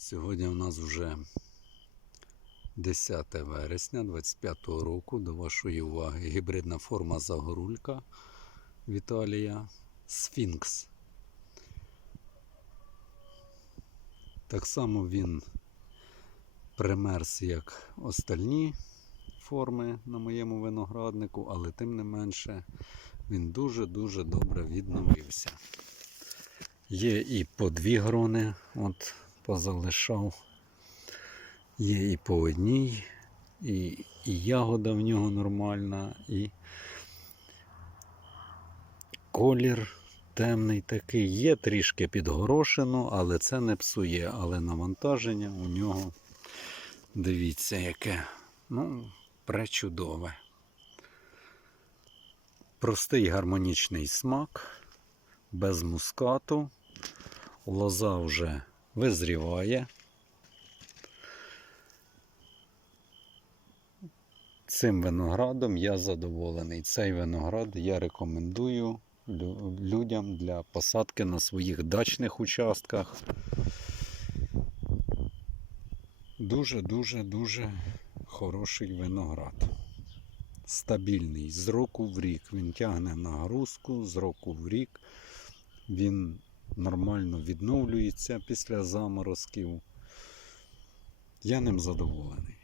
Сьогодні у нас вже 10 вересня 25 року. До вашої уваги гібридна форма загорулька Віталія Сфінкс. Так само він примерз, як остальні форми на моєму винограднику, але тим не менше він дуже-дуже добре відновився. Є і по дві грони, от позалишав. Є і по одній, і, і ягода в нього нормальна, і колір темний такий. Є трішки підгорошено, але це не псує. Але навантаження у нього, дивіться, яке. Ну, пречудове. Простий гармонічний смак, без мускату. Лоза вже визріває. Цим виноградом я задоволений. Цей виноград я рекомендую людям для посадки на своїх дачних участках. Дуже, дуже хороший виноград. Стабільний. З року в рік. Він тягне нагрузку, з року в рік. Він нормально відновлюється після заморозків. Я ним задоволений.